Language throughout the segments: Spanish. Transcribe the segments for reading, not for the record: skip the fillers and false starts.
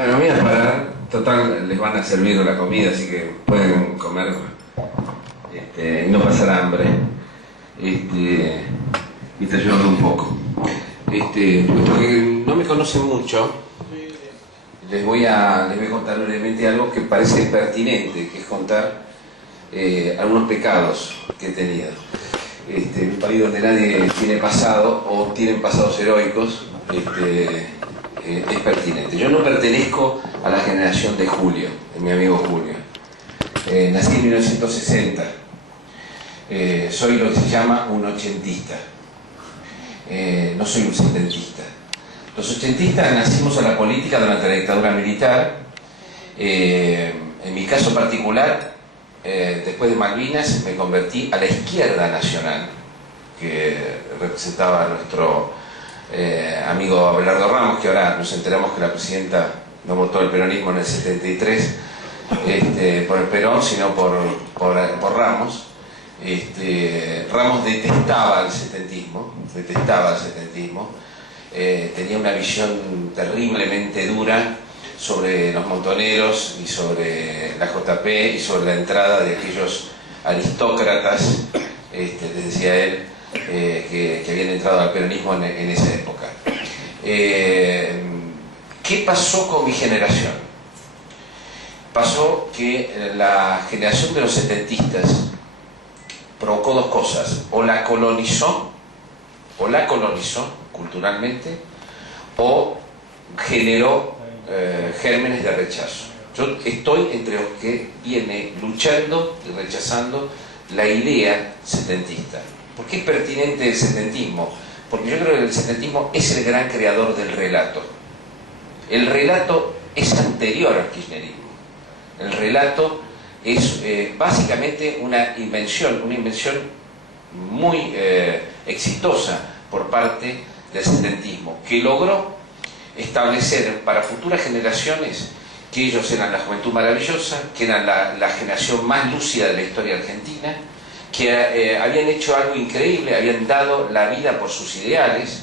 Bueno, voy a parar. Total, les van a servir la comida, así que pueden comer y no pasar hambre. Y te ayudo un poco. Puesto que no me conocen mucho, les voy a contar brevemente algo que parece pertinente, que es contar algunos pecados que he tenido. En un país donde nadie tiene pasado o tienen pasados heroicos, es pertinente. Yo no pertenezco a la generación de Julio, de mi amigo Julio. Nací en 1960. Soy lo que se llama un ochentista. No soy un setentista. Los ochentistas nacimos a la política durante la dictadura militar. En mi caso particular, después de Malvinas, me convertí a la izquierda nacional, que representaba a nuestro amigo Abelardo Ramos, que ahora nos enteramos que la presidenta no votó el peronismo en el 73 por el Perón, sino por Ramos. Ramos detestaba el setentismo, tenía una visión terriblemente dura sobre los montoneros y sobre la JP y sobre la entrada de aquellos aristócratas, decía él, que habían entrado al peronismo en esa época. ¿Qué pasó con mi generación? Pasó que la generación de los setentistas provocó dos cosas: o la colonizó culturalmente, o generó gérmenes de rechazo. Yo estoy entre los que viene luchando y rechazando la idea setentista. ¿Por qué es pertinente el setentismo? Porque yo creo que el setentismo es el gran creador del relato. El relato es anterior al kirchnerismo. El relato es básicamente una invención muy exitosa por parte del setentismo, que logró establecer para futuras generaciones que ellos eran la juventud maravillosa, que eran la generación más lúcida de la historia argentina, que habían hecho algo increíble, habían dado la vida por sus ideales,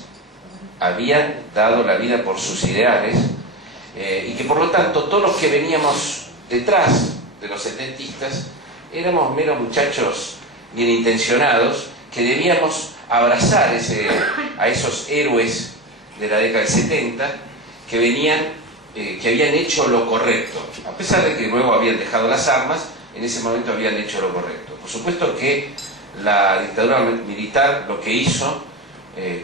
y que por lo tanto todos los que veníamos detrás de los setentistas éramos meros muchachos bien intencionados que debíamos abrazar a esos héroes de la década del 70 que habían hecho lo correcto, a pesar de que luego habían dejado las armas. En ese momento habían hecho lo correcto. Por supuesto que la dictadura militar lo que hizo,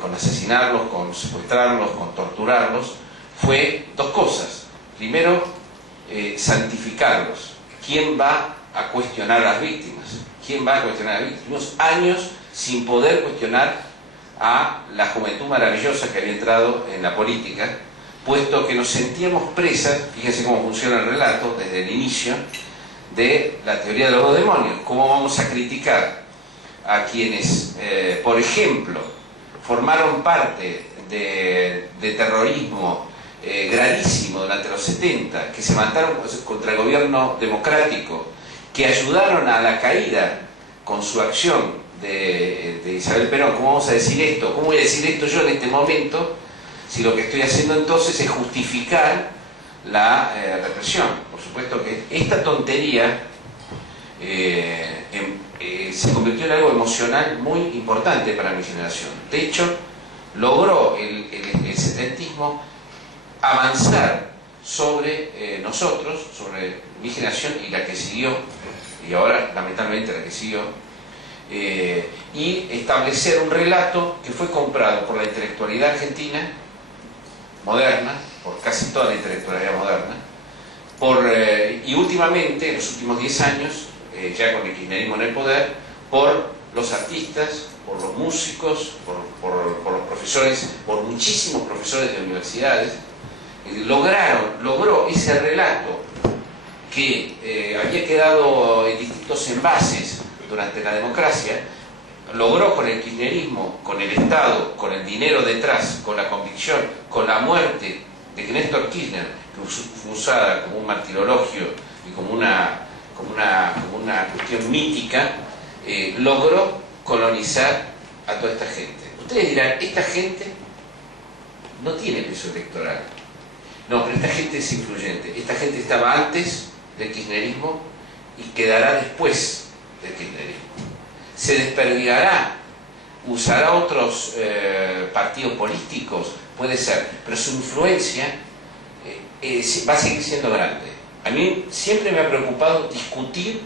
con asesinarlos, con secuestrarlos, con torturarlos, fue dos cosas. Primero, santificarlos. ¿Quién va a cuestionar a las víctimas? Tuvimos años sin poder cuestionar a la juventud maravillosa que había entrado en la política, puesto que nos sentíamos presas. Fíjense cómo funciona el relato desde el inicio de la teoría de los dos demonios. ¿Cómo vamos a criticar a quienes, por ejemplo, formaron parte de terrorismo gravísimo durante los 70, que se mataron contra el gobierno democrático, que ayudaron a la caída con su acción de Isabel Perón? ¿Cómo vamos a decir esto? ¿Cómo voy a decir esto yo en este momento si lo que estoy haciendo entonces es justificar la represión? Por supuesto que esta tontería se convirtió en algo emocional muy importante para mi generación. De hecho, logró el setentismo avanzar sobre nosotros, sobre mi generación y la que siguió, y ahora lamentablemente la que siguió, y establecer un relato que fue comprado por la intelectualidad argentina moderna, por casi toda la intelectualidad moderna, y últimamente, en los últimos 10 años, ya con el kirchnerismo en el poder, por los artistas, por los músicos, por los profesores, por muchísimos profesores de universidades. Logró ese relato que había quedado en distintos envases durante la democracia. Logró con el kirchnerismo, con el Estado, con el dinero detrás, con la convicción, con la muerte de que Néstor Kirchner, que fue usada como un martirologio y como una cuestión mítica, logró colonizar a toda esta gente. Ustedes dirán, esta gente no tiene peso electoral. No, pero esta gente es influyente. Esta gente estaba antes del kirchnerismo y quedará después del kirchnerismo. Se desperdigará, usará otros partidos políticos, puede ser, pero su influencia va a seguir siendo grande. A mí siempre me ha preocupado discutir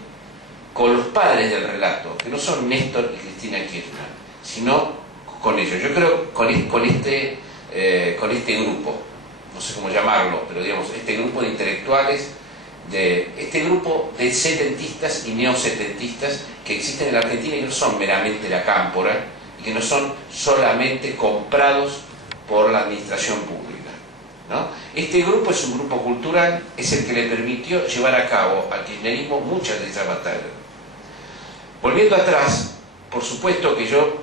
con los padres del relato, que no son Néstor y Cristina Kirchner, sino con ellos. Yo creo con este grupo, no sé cómo llamarlo, pero digamos, este grupo de intelectuales, este grupo de setentistas y neosetentistas que existen en la Argentina y que no son meramente la cámpora y que no son solamente comprados por la administración pública, ¿no? Este grupo es un grupo cultural, es el que le permitió llevar a cabo al kirchnerismo muchas de esas batallas. Volviendo atrás, por supuesto que yo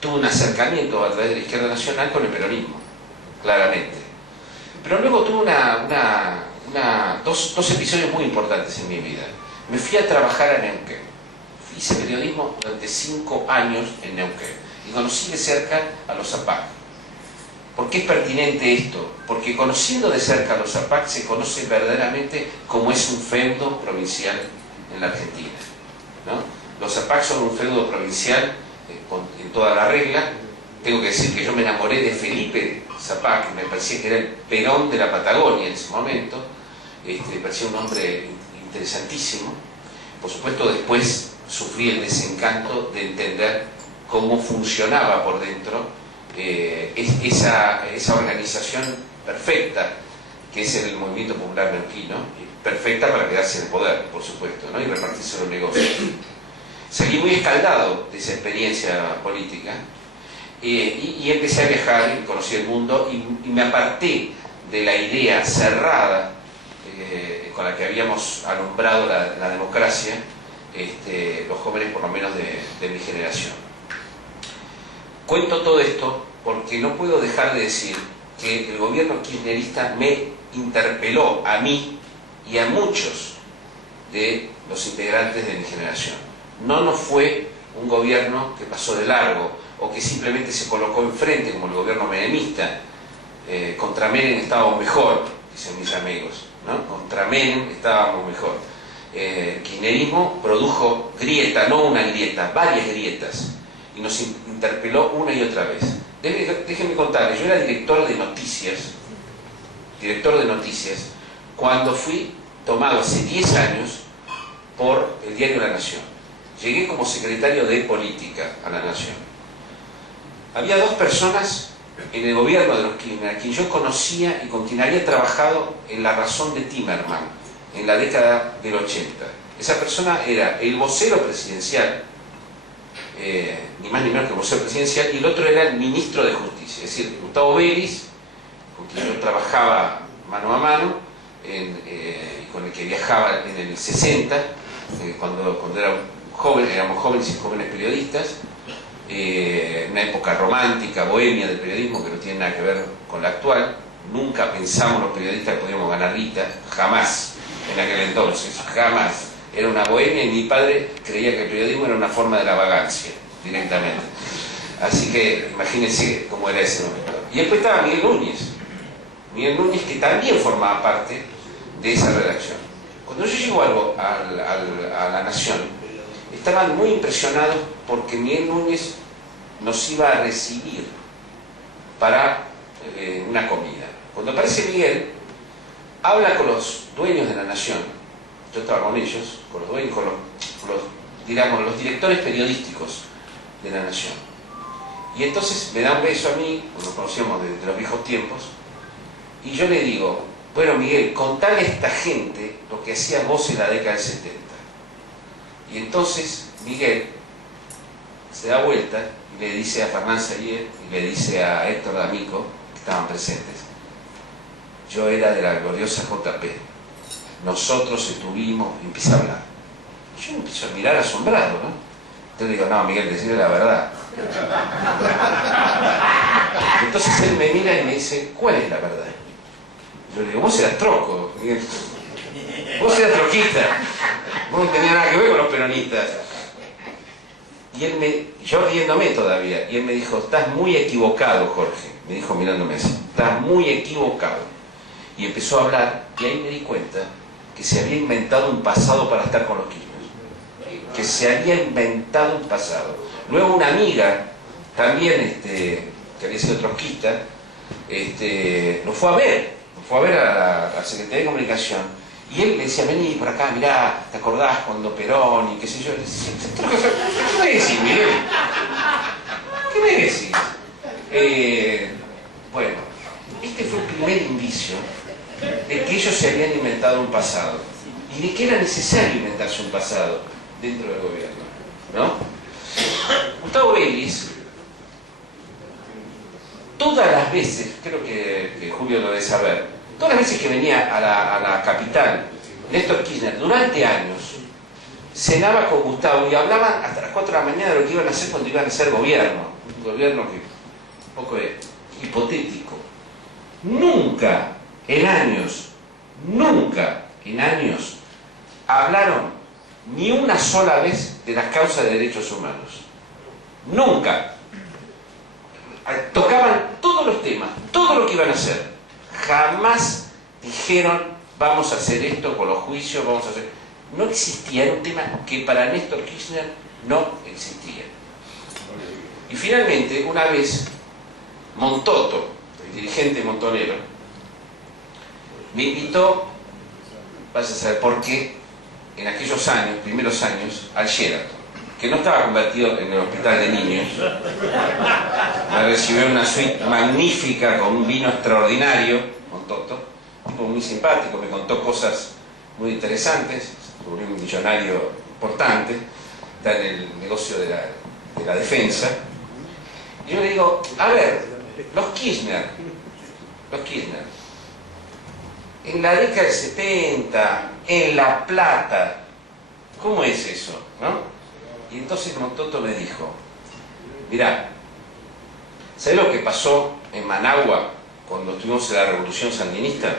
tuve un acercamiento a través de la izquierda nacional con el peronismo, claramente. Pero luego tuve dos episodios muy importantes en mi vida. Me fui a trabajar a Neuquén. Hice periodismo durante 5 años en Neuquén y conocí de cerca a los APAC. ¿Por qué es pertinente esto? Porque conociendo de cerca a los APAC se conoce verdaderamente cómo es un feudo provincial en la Argentina, ¿no? Los APAC son un feudo provincial en toda la regla. Tengo que decir que yo me enamoré de Felipe Zapac, que me parecía que era el Perón de la Patagonia en ese momento. Me parecía un hombre interesantísimo. Por supuesto, después sufrí el desencanto de entender cómo funcionaba por dentro esa organización perfecta que es el movimiento popular neuquino, perfecta para quedarse en el poder, por supuesto, ¿no? Y repartirse los negocios. Salí muy escaldado de esa experiencia política y empecé a viajar y conocí el mundo y me aparté de la idea cerrada con la que habíamos alumbrado la democracia, los jóvenes por lo menos de mi generación. Cuento todo esto porque no puedo dejar de decir que el gobierno kirchnerista me interpeló a mí y a muchos de los integrantes de mi generación. No fue un gobierno que pasó de largo o que simplemente se colocó enfrente como el gobierno menemista. Contra Menem estábamos mejor, dicen mis amigos, ¿no? Contra Menem estábamos mejor. El kirchnerismo produjo grieta, no una grieta, varias grietas, y nos interpeló una y otra vez. Déjenme contarles, yo era director de noticias, cuando fui tomado hace 10 años por el diario La Nación. Llegué como secretario de Política a La Nación. Había 2 personas en el gobierno de los Kirchner a quien yo conocía y con quien había trabajado en La Razón de Timerman en la década del 80. Esa persona era el vocero presidencial, ni más ni menos que el vocero presidencial, y el otro era el ministro de Justicia, es decir, Gustavo Vélez, con quien yo trabajaba mano a mano y con el que viajaba en el 60, cuando era joven, éramos jóvenes y jóvenes periodistas, una época romántica, bohemia del periodismo que no tiene nada que ver con la actual. Nunca pensamos los periodistas que podíamos ganar guita, jamás, en aquel entonces, jamás. Era una bohemia y mi padre creía que el periodismo era una forma de la vagancia, directamente. Así que imagínense cómo era ese momento. Y después estaba Miguel Núñez, que también formaba parte de esa redacción. Cuando yo llego a La Nación, estaban muy impresionados porque Miguel Núñez nos iba a recibir para una comida. Cuando aparece Miguel, habla con los dueños de La Nación. Yo estaba con ellos, con los dueños, digamos, los directores periodísticos de La Nación. Y entonces me da un beso a mí, nos conocíamos desde los viejos tiempos, y yo le digo: bueno, Miguel, contale a esta gente lo que hacías vos en la década del 70. Y entonces Miguel se da vuelta y le dice a Fernán Sayer y le dice a Héctor D'Amico, que estaban presentes: yo era de la gloriosa JP, nosotros estuvimos, y empieza a hablar. Yo me empiezo a mirar asombrado, ¿no? Entonces le digo: no, Miguel, decirle la verdad. Entonces él me mira y me dice: ¿cuál es la verdad? Yo le digo: vos eras troco, Miguel. Vos eras troquista. Vos no tenías nada que ver con los peronistas. Y yo riéndome todavía, y él me dijo: estás muy equivocado, Jorge. Me dijo mirándome así: estás muy equivocado. y empezó a hablar, y ahí me di cuenta que se había inventado un pasado para estar con los Kirchner. Que se había inventado un pasado. Luego una amiga, también que había sido trotskista, nos fue a ver a la Secretaría de Comunicación, y él le decía, vení por acá, mirá, ¿te acordás cuando Perón y qué sé yo? Le decía, ¿qué me decís, Miguel? ¿Qué me decís? Bueno, este fue el primer indicio de que ellos se habían inventado un pasado y de que era necesario inventarse un pasado dentro del gobierno, ¿no? Gustavo Vélez, todas las veces, creo que Julio lo debe saber, todas las veces que venía a la capital, Néstor Kirchner, durante años, cenaba con Gustavo y hablaban hasta las 4 de la mañana de lo que iban a hacer cuando iban a hacer gobierno. Un gobierno que un poco hipotético. Nunca en años hablaron ni una sola vez de las causas de derechos humanos. Nunca. Tocaban todos los temas, todo lo que iban a hacer. Jamás dijeron, vamos a hacer esto con los juicios, vamos a hacer... No existía, era un tema que para Néstor Kirchner no existía. Y finalmente, una vez, Montoto, el dirigente montonero, me invitó, vas a saber por qué, en aquellos años, primeros años, al Sheraton, que no estaba convertido en el hospital de niños. Me recibió en una suite magnífica con un vino extraordinario, Montoto, tipo muy simpático, me contó cosas muy interesantes, sobre un millonario importante, está en el negocio de la defensa. Y yo le digo, a ver, los Kirchner, en la década del 70, en La Plata, ¿cómo es eso? ¿No? Y entonces Montoto me dijo, mirá, ¿sabés lo que pasó en Managua cuando tuvimos la revolución sandinista?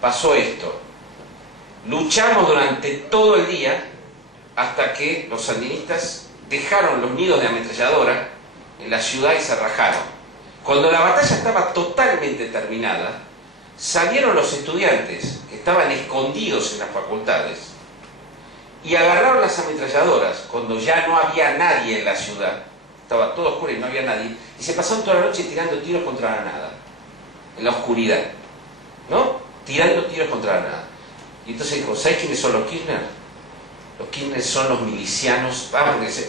Pasó esto. Luchamos durante todo el día hasta que los sandinistas dejaron los nidos de ametralladora en la ciudad y se rajaron. Cuando la batalla estaba totalmente terminada, salieron los estudiantes que estaban escondidos en las facultades y agarraron las ametralladoras cuando ya no había nadie en la ciudad, estaba todo oscuro y no había nadie, y se pasaron toda la noche tirando tiros contra la nada, en la oscuridad, ¿no? Tirando tiros contra la nada. Y entonces dijo, ¿sabes quiénes son los Kirchner? Los Kirchner son los milicianos,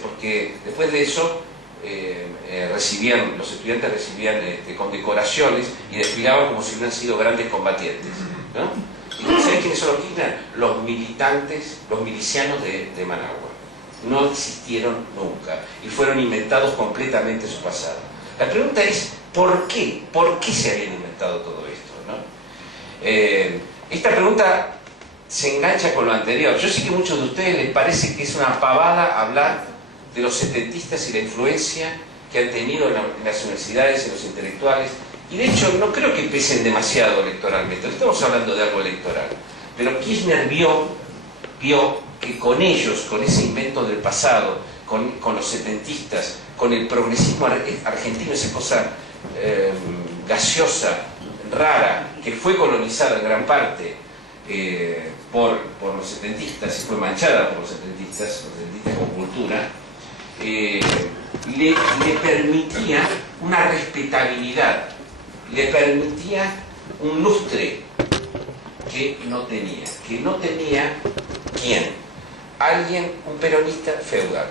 porque después de eso los estudiantes recibían condecoraciones y desfilaban como si hubieran sido grandes combatientes, ¿no? ¿Y sabes quiénes son los Kirchner? Los militantes, los milicianos de Managua. No existieron nunca y fueron inventados completamente en su pasado. La pregunta es, ¿por qué? ¿Por qué se habían inventado todo esto, ¿no? Esta pregunta se engancha con lo anterior. Yo sé que a muchos de ustedes les parece que es una pavada hablar de los setentistas y la influencia que han tenido en las universidades, en los intelectuales, y de hecho no creo que pesen demasiado electoralmente, no estamos hablando de algo electoral, pero Kirchner vio que con ellos, con ese invento del pasado, con los setentistas, con el progresismo argentino, esa cosa gaseosa, rara, que fue colonizada en gran parte por los setentistas y fue manchada por los setentistas con cultura, le permitía una respetabilidad, le permitía un lustre que no tenía. ¿Quién? Alguien, un peronista feudal.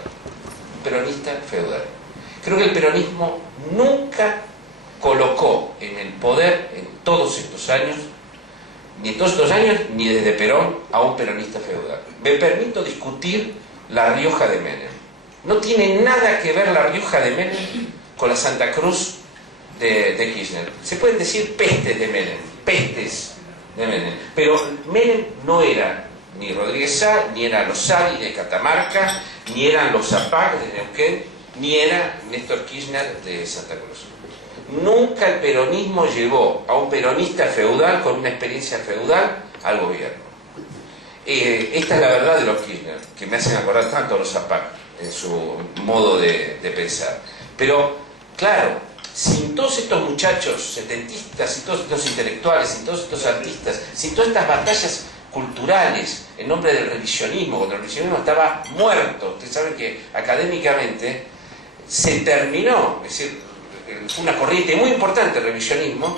Creo que el peronismo nunca colocó en el poder en todos estos años, ni desde Perón, a un peronista feudal. Me permito discutir La Rioja de Menem. No tiene nada que ver La Rioja de Menem con la Santa Cruz de Kirchner. Se pueden decir pestes de Menem, pero Menem no era ni Rodríguez Sá, ni era los Sadi de Catamarca, ni eran los Zapac de Neuquén, ni era Néstor Kirchner de Santa Cruz. Nunca el peronismo llevó a un peronista feudal con una experiencia feudal al gobierno. Esta es la verdad de los Kirchner, que me hacen acordar tanto a los Zapac en su modo de pensar. Pero, claro, sin todos estos muchachos setentistas, sin todos estos intelectuales, sin todos estos artistas, sin todas estas batallas culturales en nombre del revisionismo, cuando el revisionismo estaba muerto, ustedes saben que académicamente se terminó, es decir, fue una corriente muy importante el revisionismo,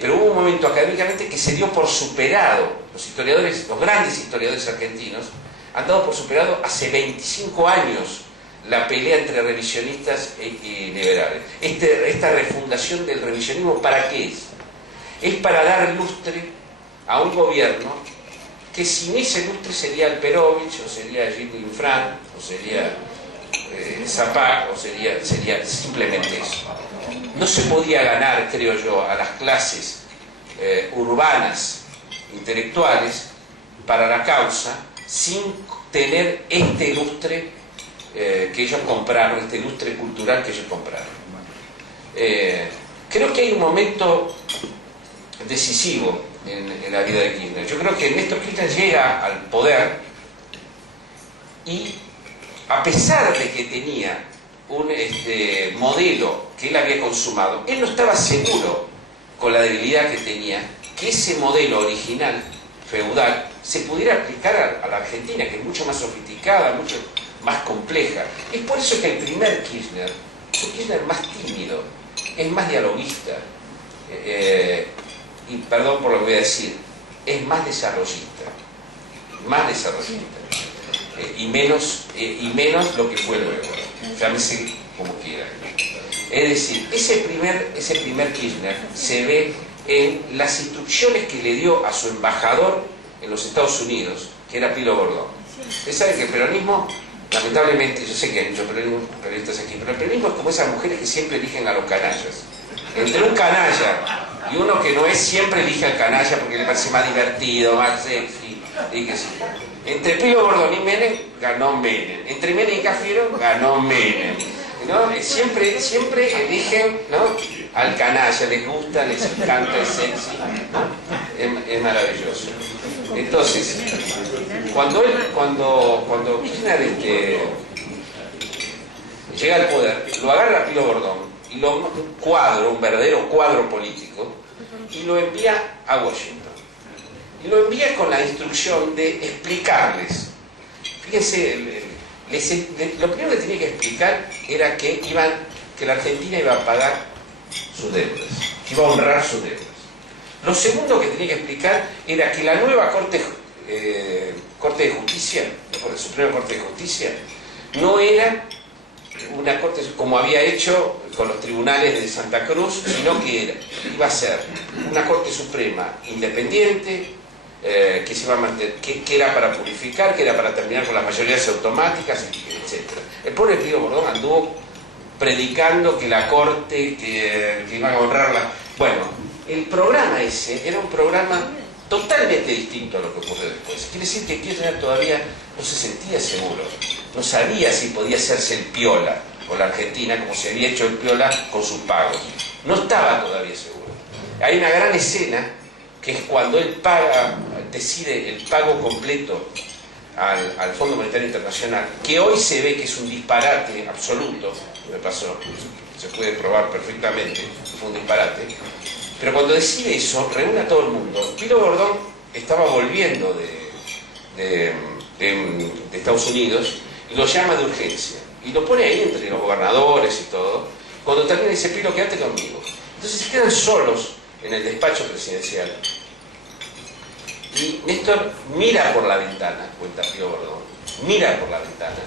pero hubo un momento académicamente que se dio por superado. Los historiadores, los grandes historiadores argentinos, han dado por superado hace 25 años la pelea entre revisionistas y liberales. Esta refundación del revisionismo, ¿para qué es? Es para dar lustre a un gobierno que sin ese lustre sería Alperovich, o sería Gilles Infran, o sería Zapac, o sería simplemente eso. No se podía ganar, creo yo, a las clases urbanas, intelectuales, para la causa, sin tener este lustre que ellos compraron, este lustre cultural que ellos compraron. Creo que hay un momento decisivo en la vida de Kirchner. Yo creo que Néstor Kirchner llega al poder y, a pesar de que tenía un modelo que él había consumado, él no estaba seguro, con la debilidad que tenía, que ese modelo original, feudal, se pudiera aplicar a la Argentina, que es mucho más sofisticada, mucho más compleja. Es por eso que el primer Kirchner es un Kirchner más tímido, es más dialoguista, y perdón por lo que voy a decir, es más desarrollista, y menos lo que fue luego, llámese como quiera. Es decir, ese primer Kirchner se ve en las instrucciones que le dio a su embajador en los Estados Unidos, que era Pilo Bordón. Ustedes saben que el peronismo, lamentablemente, yo sé que hay muchos periodistas aquí, pero el peronismo es como esas mujeres que siempre eligen a los canallas. Entre un canalla y uno que no es, siempre elige al canalla porque le parece más divertido, más sexy, y que sí. Entre Pilo Bordón y Menem, ganó Menem. Entre Menem y Cafiero, ganó Menem, ¿no? Siempre eligen, ¿no?, al canalla, les gusta, les encanta, es sexy, ¿no? Es maravilloso. Entonces, cuando Kirchner llega al poder, lo agarra Pilo Bordón y un verdadero cuadro político, y lo envía a Washington. Y lo envía con la instrucción de explicarles. Fíjense, lo primero que tenía que explicar era que la Argentina iba a pagar sus deudas, que iba a honrar sus deudas. Lo segundo que tenía que explicar era que la nueva Corte de Justicia, la Suprema Corte de Justicia, no era una corte como había hecho con los tribunales de Santa Cruz, sino que iba a ser una Corte Suprema independiente, que se iba a mantener, que era para purificar, que era para terminar con las mayorías automáticas, etc. El pobre Pío Bordón anduvo predicando que la Corte, que iban a honrarla. Bueno, el programa ese era un programa totalmente distinto a lo que ocurrió después. Quiere decir que Kirchner todavía no se sentía seguro, no sabía si podía hacerse el piola con la Argentina como se había hecho el piola con sus pagos. No estaba todavía seguro. Hay una gran escena que es cuando él decide el pago completo al Fondo Monetario Internacional, que hoy se ve que es un disparate absoluto, me pasó, se puede probar perfectamente, fue un disparate. Pero cuando decide eso, reúne a todo el mundo. Pilo Bordón estaba volviendo de Estados Unidos y lo llama de urgencia. Y lo pone ahí entre los gobernadores y todo. Cuando termina dice, Pilo, quédate conmigo. Entonces se quedan solos en el despacho presidencial. Y Néstor mira por la ventana, cuenta Pilo Bordón, mira por la ventana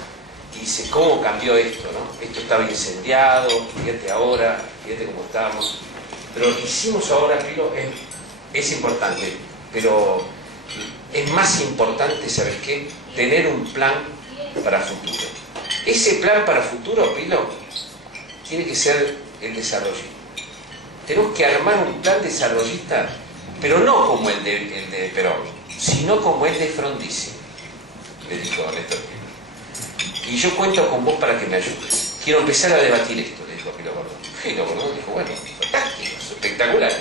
y dice, ¿cómo cambió esto, no? Esto estaba incendiado, fíjate ahora, fíjate cómo estamos. Pero lo que hicimos ahora, Pilo, es importante, pero es más importante, ¿sabes qué? Tener un plan para futuro. Ese plan para futuro, Pilo, tiene que ser el desarrollismo. Tenemos que armar un plan desarrollista, pero no como el de Perón, sino como el de Frondizi, le dijo Néstor Kirchner. Y yo cuento con vos para que me ayudes. Quiero empezar a debatir esto, le dijo Pilo Bordón. Pilo Bordón dijo, bueno, fantástico, espectacular.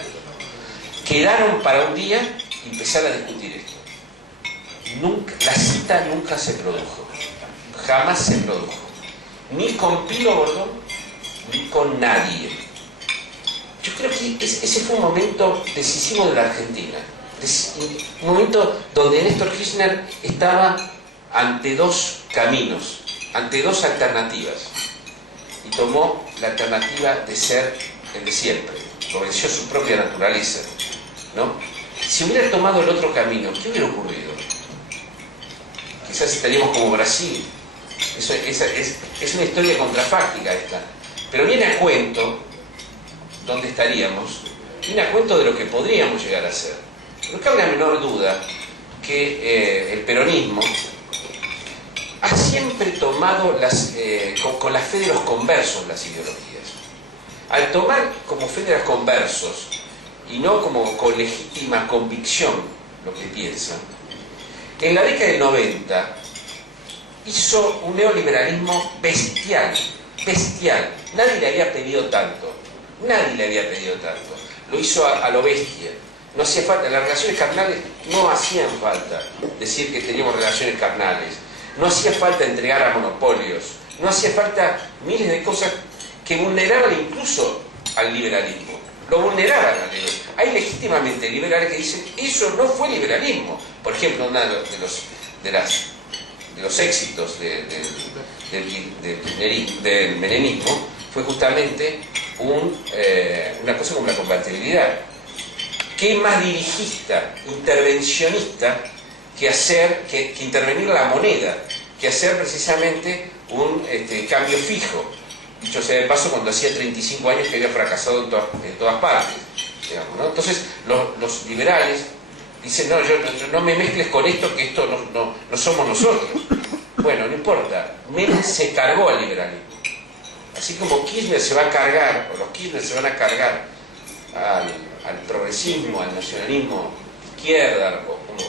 Quedaron para un día y empezar a discutir esto. La cita nunca se produjo, jamás se produjo, ni con Pilo Bordón, ni con nadie. Yo creo que ese fue un momento decisivo de la Argentina. Un momento donde Néstor Kirchner estaba ante dos caminos, ante dos alternativas. Y tomó la alternativa de ser el de siempre. Obedeció su propia naturaleza, ¿no? Si hubiera tomado el otro camino, ¿qué hubiera ocurrido? Quizás estaríamos como Brasil. Es una historia contrafáctica esta. Pero viene a cuento dónde estaríamos, viene a cuento de lo que podríamos llegar a ser. No cabe la menor duda que el peronismo ha siempre tomado con la fe de los conversos las ideologías. Al tomar como fe de los conversos y no como con legítima convicción lo que piensan, en la década del 90 hizo un neoliberalismo bestial, bestial. Nadie le había pedido tanto, nadie le había pedido tanto. Lo hizo a lo bestia. No hacía falta, las relaciones carnales no hacían falta decir que teníamos relaciones carnales. No hacía falta entregar a monopolios. No hacía falta miles de cosas que vulneraban incluso al liberalismo. Lo vulneraban al liberalismo. Hay legítimamente liberales que dicen eso no fue liberalismo. Por ejemplo, uno de los éxitos del menemismo fue justamente una cosa como la convertibilidad. ¿Qué más dirigista, intervencionista que intervenir la moneda, que hacer precisamente un cambio fijo? Dicho sea de paso, cuando hacía 35 años que había fracasado en todas partes, digamos, ¿no? Entonces los liberales dicen, no, no me mezcles con esto, que esto no somos nosotros. Bueno, no importa, Menem se cargó al liberalismo. Así como Kirchner se va a cargar, o los Kirchner se van a cargar al progresismo, al nacionalismo de izquierda,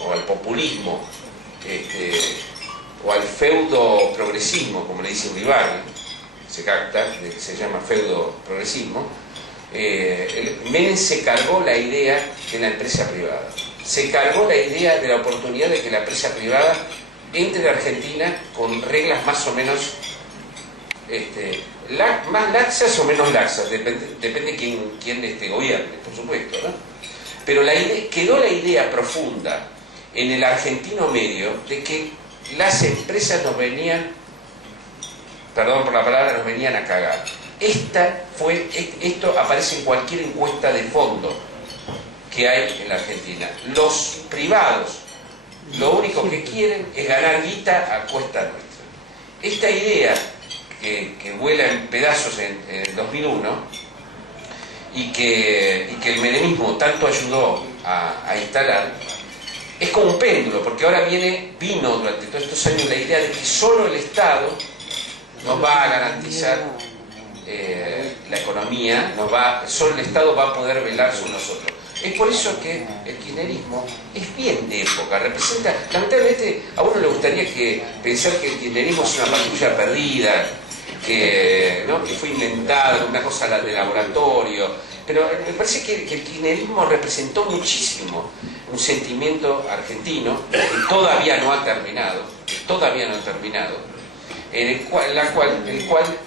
o al populismo, o al feudo progresismo, como le dice Uribarri, se capta, que se llama feudo progresismo. Menem se cargó la idea de la empresa privada, se cargó la idea de la oportunidad de que la empresa privada entre en Argentina con reglas más o menos más laxas o menos laxas, depende quién gobierne, por supuesto, ¿no? Pero quedó la idea profunda en el argentino medio de que las empresas nos venían, perdón por la palabra, nos venían a cagar. Esto aparece en cualquier encuesta de fondo que hay en la Argentina. Los privados lo único que quieren es ganar guita a costa nuestra. Esta idea que vuela en pedazos en el 2001 y que el menemismo tanto ayudó a instalar, es como un péndulo, porque ahora vino durante todos estos años la idea de que solo el Estado nos va a garantizar la economía, solo el Estado va a poder velar sobre nosotros. Es por eso que el kirchnerismo es bien de época, representa, lamentablemente a uno le gustaría pensar que el kirchnerismo es una patrulla perdida, que fue inventada, una cosa de laboratorio, pero me parece que el kirchnerismo representó muchísimo un sentimiento argentino que todavía no ha terminado, en el cual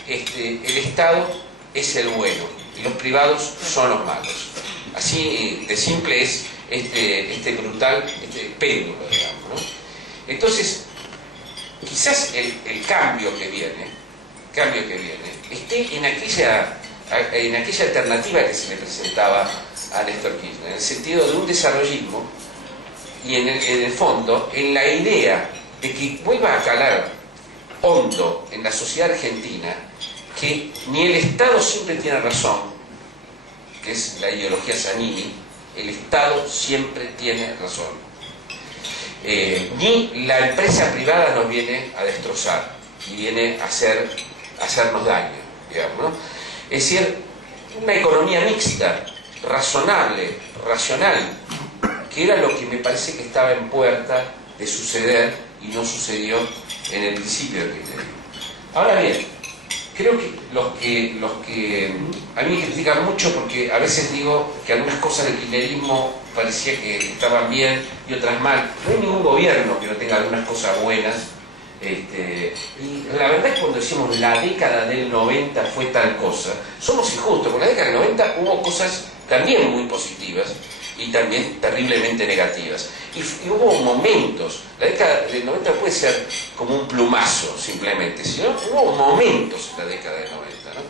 el Estado es el bueno y los privados son los malos. Así de simple es este brutal péndulo, digamos, ¿no? Entonces, quizás el cambio que viene esté en aquella alternativa que se le presentaba a Néstor Kirchner, en el sentido de un desarrollismo y en el fondo, en la idea de que vuelva a calar hondo en la sociedad argentina que ni el Estado siempre tiene razón, que es la ideología Zanini, el Estado siempre tiene razón, ni la empresa privada nos viene a destrozar y viene a hacernos daño, digamos, ¿no? Es decir, una economía mixta, razonable, racional, que era lo que me parece que estaba en puerta de suceder y no sucedió en el principio del kirchnerismo. Ahora bien, creo que los que a mí me critican mucho, porque a veces digo que algunas cosas del kirchnerismo parecía que estaban bien y otras mal. No hay ningún gobierno que no tenga algunas cosas buenas Y la verdad es que cuando decimos la década del 90 fue tal cosa, somos injustos, porque en la década del 90 hubo cosas también muy positivas y también terriblemente negativas. Y hubo momentos, la década del 90 puede ser como un plumazo simplemente, sino hubo momentos en la década del 90, ¿no?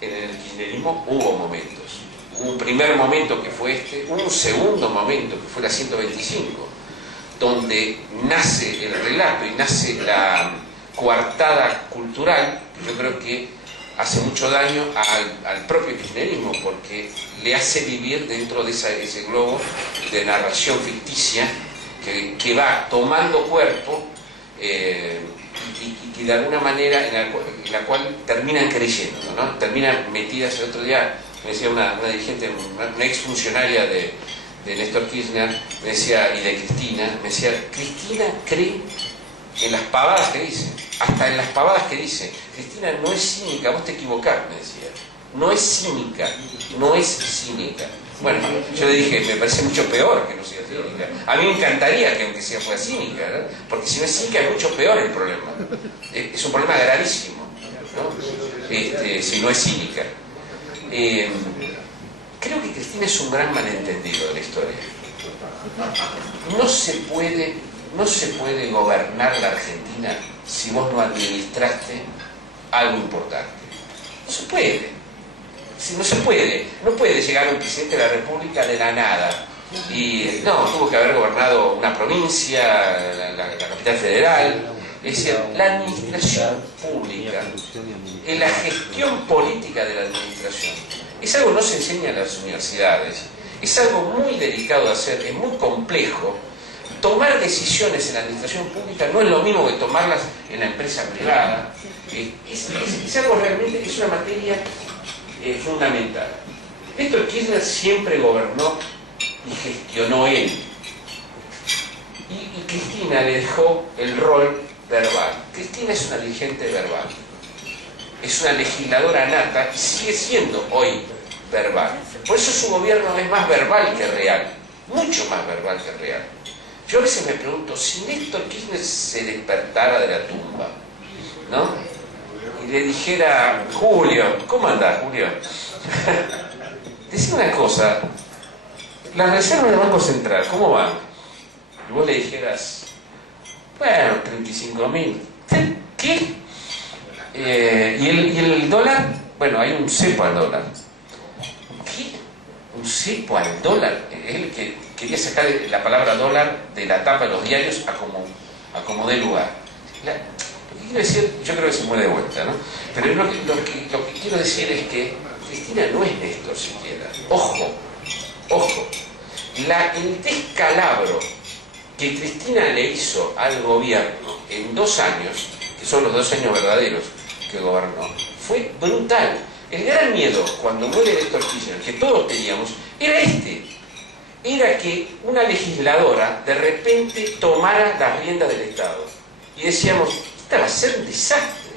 En el kirchnerismo hubo momentos. Hubo un primer momento que fue un segundo momento que fue la 125, donde nace el relato y nace la coartada cultural, que yo creo que hace mucho daño al propio kirchnerismo, porque le hace vivir dentro de ese globo de narración ficticia que va tomando cuerpo y que de alguna manera en la cual terminan creyendo, ¿no? Terminan metidas. El otro día me decía una dirigente, una exfuncionaria de Néstor Kirchner, me decía, y de Cristina, me decía, Cristina cree en las pavadas que dice, hasta en las pavadas que dice. Cristina no es cínica, vos te equivocás, me decía. No es cínica, no es cínica. Bueno, yo le dije, me parece mucho peor que no sea cínica. A mí me encantaría que aunque sea fuera cínica, ¿no? Porque si no es cínica es mucho peor el problema. Es un problema gravísimo, ¿no? Si no es cínica. Creo que Cristina es un gran malentendido de la historia. No se puede gobernar la Argentina si vos no administraste algo importante. No se puede. Si no se puede. No puede llegar un presidente de la República de la nada. Y no, tuvo que haber gobernado una provincia, la capital federal. Es decir, la administración pública, la gestión política de la administración, es algo que no se enseña en las universidades. Es algo muy delicado de hacer, es muy complejo. Tomar decisiones en la administración pública no es lo mismo que tomarlas en la empresa privada. Es algo realmente, es una materia fundamental. Néstor Kirchner siempre gobernó y gestionó él. Y Cristina le dejó el rol verbal. Cristina es una dirigente verbal. Es una legisladora nata y sigue siendo hoy verbal. Por eso su gobierno es más verbal que real. Mucho más verbal que real. Yo a veces me pregunto, si Néstor Kirchner se despertara de la tumba, ¿no? Y le dijera, Julio, ¿cómo andás, Julio? Decime una cosa, las reservas del Banco Central, ¿cómo van? Y vos le dijeras, bueno, 35.000. ¿Qué? ¿Y el dólar? Bueno, hay un cepo al dólar. ¿Qué? ¿Un cepo al dólar? Es el que quería sacar la palabra dólar de la tapa de los diarios a como dé lugar. Lo que quiero decir, yo creo que se muere de vuelta, ¿no? Pero lo que quiero decir es que Cristina no es Néstor siquiera. Ojo. El descalabro que Cristina le hizo al gobierno en 2 años, que son los 2 años verdaderos que gobernó, fue brutal. El gran miedo cuando muere Néstor Kirchner, que todos teníamos, era que una legisladora de repente tomara las riendas del Estado. Y decíamos, esta va a ser un desastre.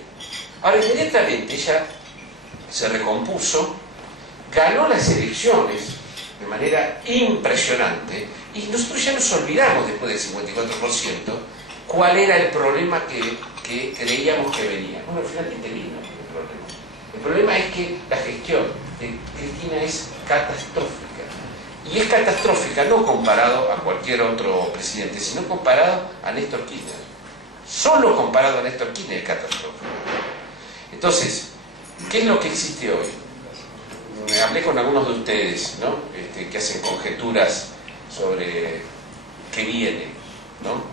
Ahora inmediatamente ella se recompuso, ganó las elecciones de manera impresionante, y nosotros ya nos olvidamos después del 54% cuál era el problema que creíamos que venía. Bueno, al final te vino el problema. El problema es que la gestión de Cristina es catastrófica. Y es catastrófica no comparado a cualquier otro presidente, sino comparado a Néstor Kirchner. Solo comparado a Néstor Kirchner es catastrófico. Entonces, ¿qué es lo que existe hoy? Hablé con algunos de ustedes, ¿no? Que hacen conjeturas sobre qué viene, ¿no?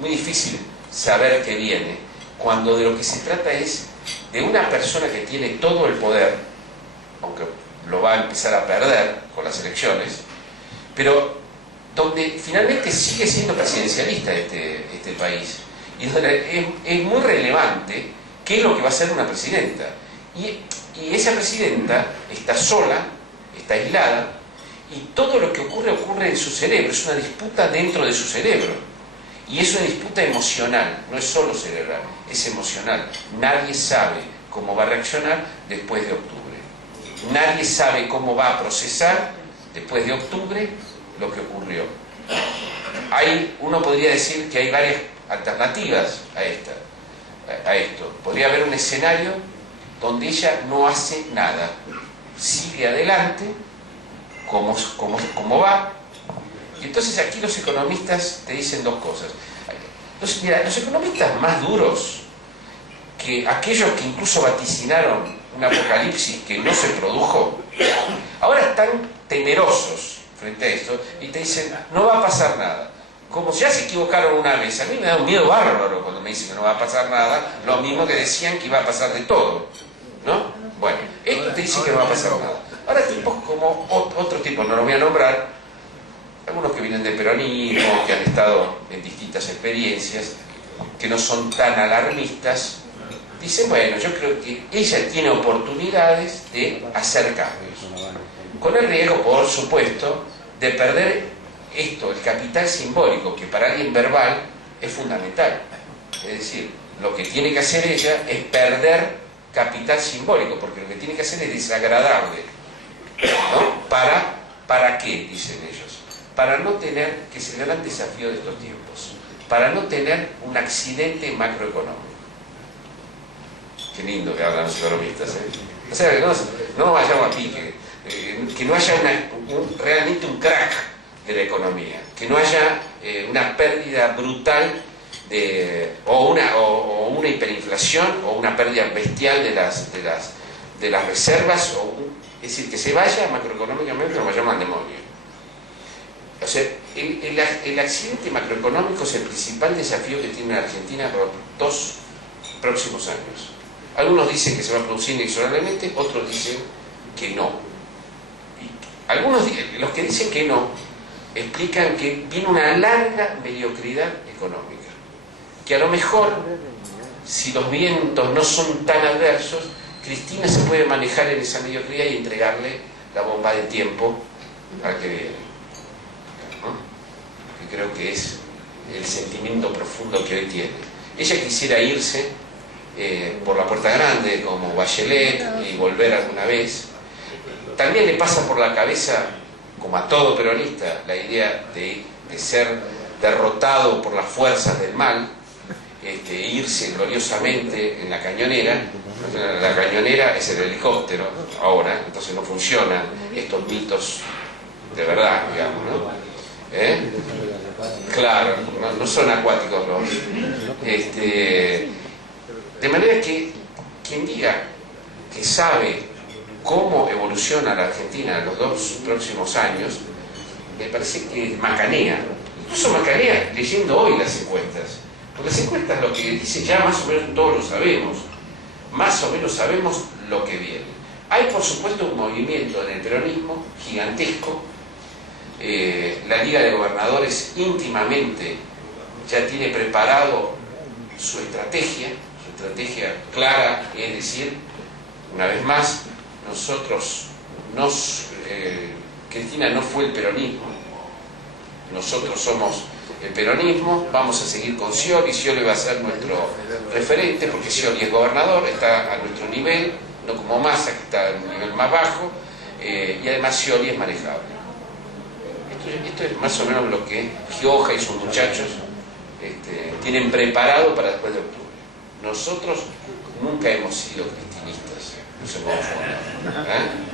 Muy difícil saber qué viene cuando de lo que se trata es de una persona que tiene todo el poder, aunque lo va a empezar a perder con las elecciones, pero donde finalmente sigue siendo presidencialista este país, y donde es muy relevante qué es lo que va a hacer una presidenta. Y esa presidenta está sola, está aislada, y todo lo que ocurre en su cerebro. Es una disputa dentro de su cerebro. Y es una disputa emocional, no es solo cerebral, es emocional. Nadie sabe cómo va a reaccionar después de octubre. Nadie sabe cómo va a procesar después de octubre lo que ocurrió. Uno podría decir que hay varias alternativas a esta. a esto. Podría haber un escenario donde ella no hace nada, sigue adelante como va. Y entonces aquí los economistas te dicen dos cosas. Mira, los economistas más duros, que aquellos que incluso vaticinaron un apocalipsis que no se produjo, ahora están temerosos frente a esto y te dicen, no va a pasar nada. Como si ya se equivocaron una vez. A mí me da un miedo bárbaro cuando me dicen que no va a pasar nada, lo mismo que decían que iba a pasar de todo, ¿no? Bueno, esto te dice que no va a pasar nada. Ahora tipos como otros tipos, no los voy a nombrar, algunos que vienen del peronismo, que han estado en distintas experiencias, que no son tan alarmistas, dicen, bueno, yo creo que ella tiene oportunidades de hacer cambios, con el riesgo, por supuesto, de perder esto, el capital simbólico, que para alguien verbal es fundamental. Es decir, lo que tiene que hacer ella es perder capital simbólico, porque lo que tiene que hacer es desagradable, ¿no? ¿Para qué? Dicen ellos. Para no tener, que es el gran desafío de estos tiempos, para no tener un accidente macroeconómico. Qué lindo que hablan los economistas, ¿eh? O sea, que no vayamos a pique, que no haya realmente un crack de la economía, que no haya una pérdida brutal o una hiperinflación o una pérdida bestial de las reservas, es decir, que se vaya macroeconómicamente, nos vayamos al demonio. O sea, el accidente macroeconómico es el principal desafío que tiene la Argentina por los 2 próximos años. Algunos dicen que se va a producir inexorablemente, otros dicen que no. Y algunos, los que dicen que no, explican que viene una larga mediocridad económica, que a lo mejor, si los vientos no son tan adversos, Cristina se puede manejar en esa mediocridad y entregarle la bomba de tiempo al que viene, ¿no? Que creo que es el sentimiento profundo que hoy tiene. Ella quisiera irse por la puerta grande como Bachelet y volver alguna vez. También le pasa por la cabeza, como a todo peronista, la idea de ser derrotado por las fuerzas del mal, irse gloriosamente en la cañonera. La cañonera es el helicóptero ahora, entonces no funcionan estos mitos de verdad, digamos, ¿no? Claro, no son acuáticos los... De manera que quien diga que sabe cómo evoluciona la Argentina en los 2 próximos años, me parece que macanea. Incluso macanea leyendo hoy las encuestas. Porque las encuestas lo que dicen ya más o menos todos lo sabemos. Más o menos sabemos lo que viene. Hay por supuesto un movimiento en el peronismo gigantesco. La Liga de Gobernadores íntimamente ya tiene preparado su estrategia clara, es decir, una vez más, Cristina no fue el peronismo, nosotros somos el peronismo, vamos a seguir con Scioli va a ser nuestro referente, porque Scioli es gobernador, está a nuestro nivel, no como Massa, que está a un nivel más bajo, y además Scioli es manejable. Esto es más o menos lo que Gioja y sus muchachos tienen preparado para después de octubre. Nosotros nunca hemos sido cristinistas, no se confundan,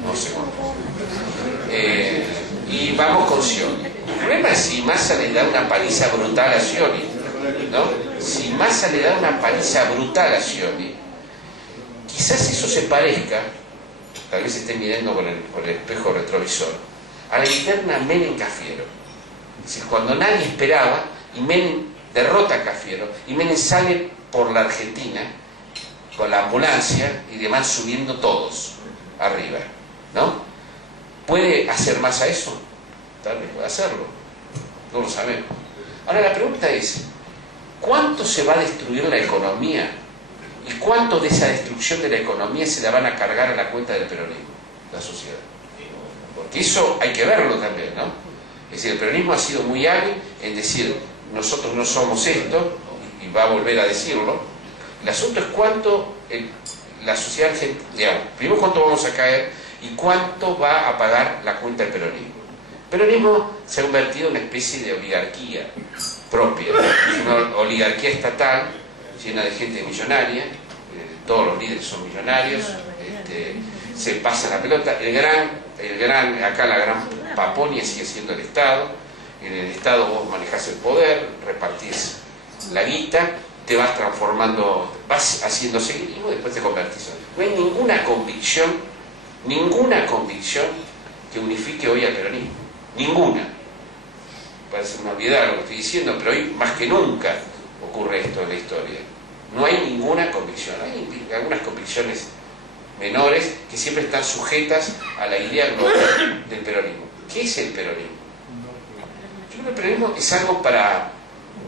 no se confundan. Y vamos con Scioli. El problema es si Massa le da una paliza brutal a Scioli, ¿no? Si Massa le da una paliza brutal a Scioli, quizás eso se parezca, tal vez estén mirando con el espejo retrovisor, a la interna Menem-Cafiero. Es decir, cuando nadie esperaba, y Menem derrota a Cafiero, y Menem sale por la Argentina con la ambulancia y demás subiendo todos arriba, ¿no? ¿Puede hacer más a eso? Tal vez puede hacerlo, no lo sabemos. Ahora la pregunta es, ¿cuánto se va a destruir la economía? ¿Y cuánto de esa destrucción de la economía se la van a cargar a la cuenta del peronismo, la sociedad? Porque eso hay que verlo también, ¿no? Es decir, el peronismo ha sido muy hábil en decir, nosotros no somos esto, y va a volver a decirlo. El asunto es cuánto la sociedad argentina, digamos, primero cuánto vamos a caer y cuánto va a pagar la cuenta del peronismo. El peronismo se ha convertido en una especie de oligarquía propia, una oligarquía estatal llena de gente millonaria, todos los líderes son millonarios, se pasa la pelota, acá la gran Paponia sigue siendo el Estado. En el Estado vos manejás el poder, repartís la guita, te vas transformando, vas haciendo seguidismo y después te convertís. No hay ninguna convicción que unifique hoy al peronismo. Ninguna. Parece una obviedad lo que estoy diciendo, pero hoy más que nunca ocurre esto en la historia. No hay ninguna convicción. Hay algunas convicciones menores que siempre están sujetas a la idea global del peronismo. ¿Qué es el peronismo? Yo creo que el peronismo es algo para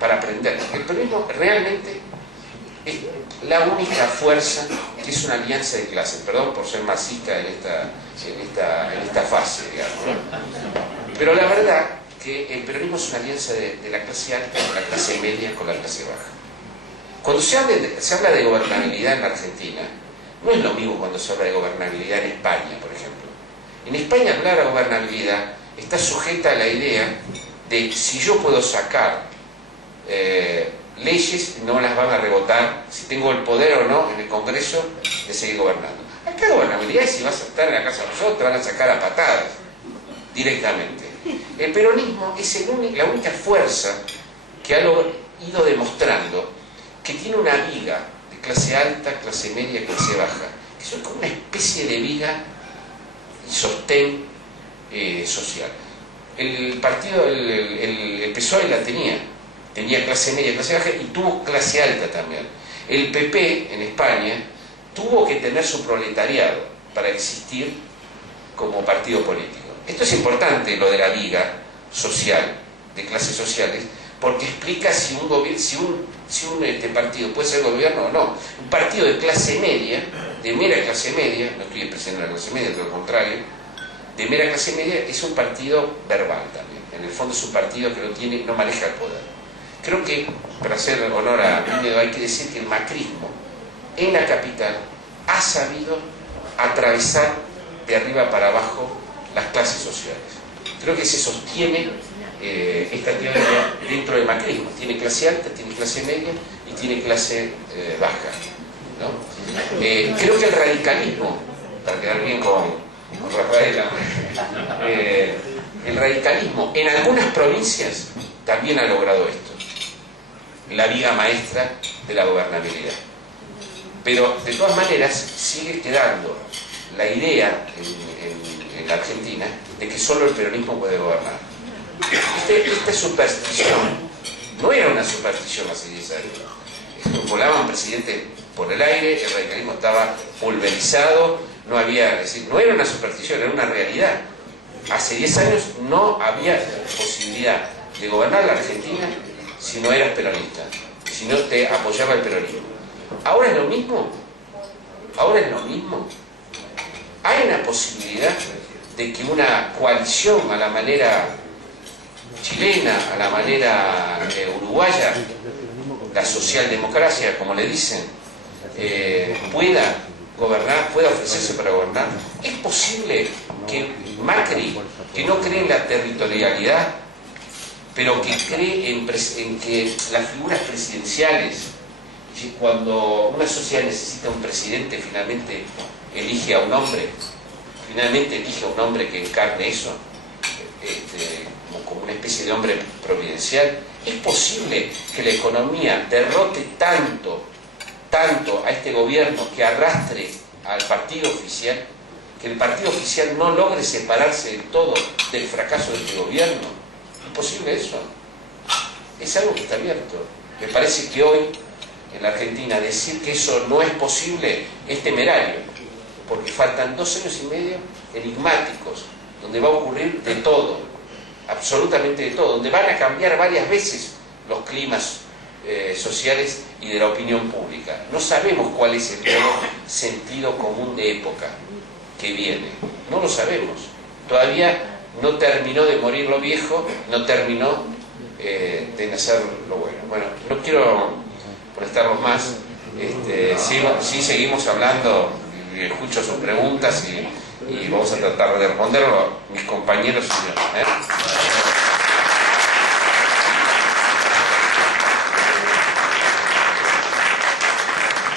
aprender. El peronismo realmente es la única fuerza que es una alianza de clases. Perdón por ser marxista en esta fase, digamos, ¿no? Pero la verdad que el peronismo es una alianza de la clase alta con la clase media con la clase baja. Cuando se habla de gobernabilidad en la Argentina, no es lo mismo cuando se habla de gobernabilidad en España, por ejemplo. En España hablar de gobernabilidad está sujeta a la idea de si yo puedo sacar leyes, no las van a rebotar, si tengo el poder o no en el Congreso de seguir gobernando. Acá gobernabilidad es si vas a estar en la casa de nosotros, te van a sacar a patadas directamente. El peronismo es la única fuerza que ha ido demostrando que tiene una viga de clase alta, clase media, clase baja, que son como una especie de viga y sostén social. El partido, el PSOE la tenía clase media, clase baja y tuvo clase alta también. El PP en España tuvo que tener su proletariado para existir como partido político. Esto es importante, lo de la viga social, de clases sociales, porque explica si un partido puede ser gobierno o no. Un partido de clase media, de mera clase media, no estoy expresando la clase media, todo lo contrario, de mera clase media es un partido verbal también. En el fondo es un partido que no maneja el poder. Creo que, para hacer honor a Pinedo, hay que decir que el macrismo en la capital ha sabido atravesar de arriba para abajo las clases sociales. Creo que se sostiene esta teoría dentro del macrismo. Tiene clase alta, tiene clase media y tiene clase baja, ¿no? Creo que el radicalismo, para quedar bien con Rafaela, el radicalismo en algunas provincias también ha logrado esto, la viga maestra de la gobernabilidad. Pero de todas maneras sigue quedando la idea en la Argentina de que solo el peronismo puede gobernar. Esta superstición no era una superstición hace 10 años. Volaban presidentes por el aire, el radicalismo estaba pulverizado, no era una superstición, era una realidad. Hace 10 años no había posibilidad de gobernar la Argentina si no eras peronista, si no te apoyaba el peronismo. Ahora es lo mismo. Hay una posibilidad de que una coalición a la manera chilena, a la manera uruguaya, la socialdemocracia, como le dicen, pueda gobernar, pueda ofrecerse para gobernar. Es posible que Macri, que no cree en la territorialidad, pero que cree en que las figuras presidenciales, cuando una sociedad necesita un presidente, finalmente elige a un hombre que encarne eso, como una especie de hombre providencial. Es posible que la economía derrote tanto a este gobierno que arrastre al partido oficial, que el partido oficial no logre separarse del todo del fracaso de este gobierno. ¿Es posible eso? Es algo que está abierto. Me parece que hoy en la Argentina decir que eso no es posible es temerario, porque faltan 2 años y medio enigmáticos, donde va a ocurrir de todo, absolutamente de todo, donde van a cambiar varias veces los climas sociales y de la opinión pública. No sabemos cuál es el nuevo sentido común de época que viene, no lo sabemos. Todavía no terminó de morir lo viejo, no terminó de nacer lo bueno. Bueno, no quiero molestarlos más, sí seguimos hablando, escucho sus preguntas y vamos a tratar de responderlo mis compañeros y yo.